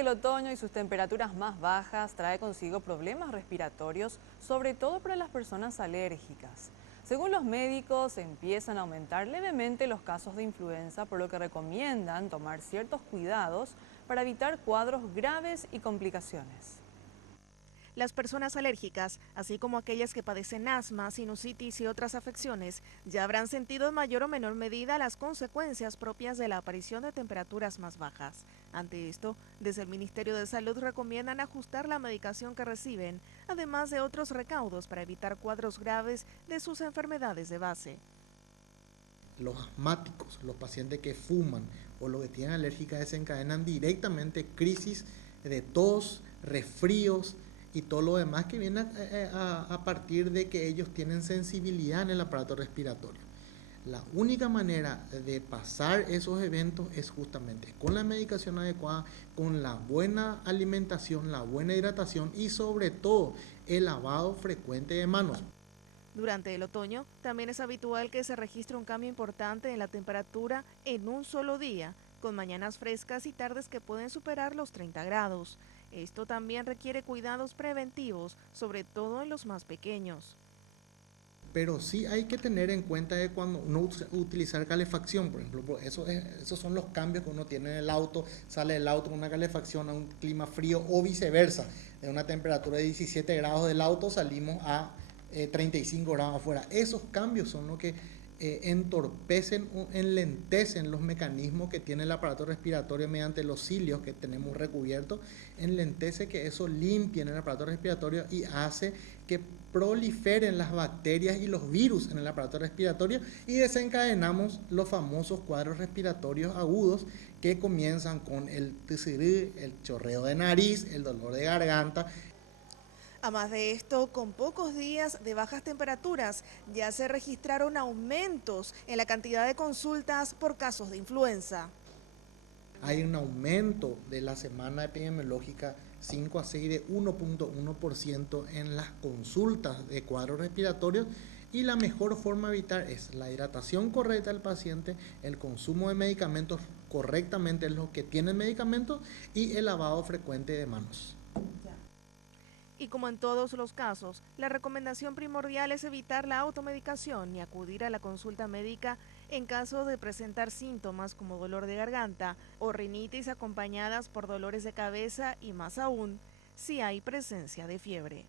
del otoño y sus temperaturas más bajas trae consigo problemas respiratorios, sobre todo para las personas alérgicas. Según los médicos, empiezan a aumentar levemente los casos de influenza, por lo que recomiendan tomar ciertos cuidados para evitar cuadros graves y complicaciones. Las personas alérgicas, así como aquellas que padecen asma, sinusitis y otras afecciones, ya habrán sentido en mayor o menor medida las consecuencias propias de la aparición de temperaturas más bajas. Ante esto, desde el Ministerio de Salud recomiendan ajustar la medicación que reciben, además de otros recaudos para evitar cuadros graves de sus enfermedades de base. Los asmáticos, los pacientes que fuman o los que tienen alérgica desencadenan directamente crisis de tos, resfríos y todo lo demás que viene a partir de que ellos tienen sensibilidad en el aparato respiratorio. La única manera de pasar esos eventos es justamente con la medicación adecuada, con la buena alimentación, la buena hidratación y sobre todo el lavado frecuente de manos. Durante el otoño, también es habitual que se registre un cambio importante en la temperatura en un solo día, con mañanas frescas y tardes que pueden superar los 30 grados. Esto también requiere cuidados preventivos, sobre todo en los más pequeños. Pero sí hay que tener en cuenta de cuando uno utilizar calefacción, por ejemplo, esos son los cambios que uno tiene en el auto, sale del auto con una calefacción a un clima frío o viceversa, de una temperatura de 17 grados del auto salimos a 35 grados afuera. Esos cambios son los que entorpecen o enlentecen los mecanismos que tiene el aparato respiratorio mediante los cilios que tenemos recubiertos, enlentece que eso limpie en el aparato respiratorio y hace que proliferen las bacterias y los virus en el aparato respiratorio y desencadenamos los famosos cuadros respiratorios agudos que comienzan con el tisirí, el chorreo de nariz, el dolor de garganta. Además de esto, con pocos días de bajas temperaturas, ya se registraron aumentos en la cantidad de consultas por casos de influenza. Hay un aumento de la semana epidemiológica 5 a 6 de 1.1% en las consultas de cuadros respiratorios y la mejor forma de evitar es la hidratación correcta del paciente, el consumo de medicamentos correctamente en los que tienen medicamentos y el lavado frecuente de manos. Y como en todos los casos, la recomendación primordial es evitar la automedicación y acudir a la consulta médica en caso de presentar síntomas como dolor de garganta o rinitis acompañadas por dolores de cabeza y más aún, si hay presencia de fiebre.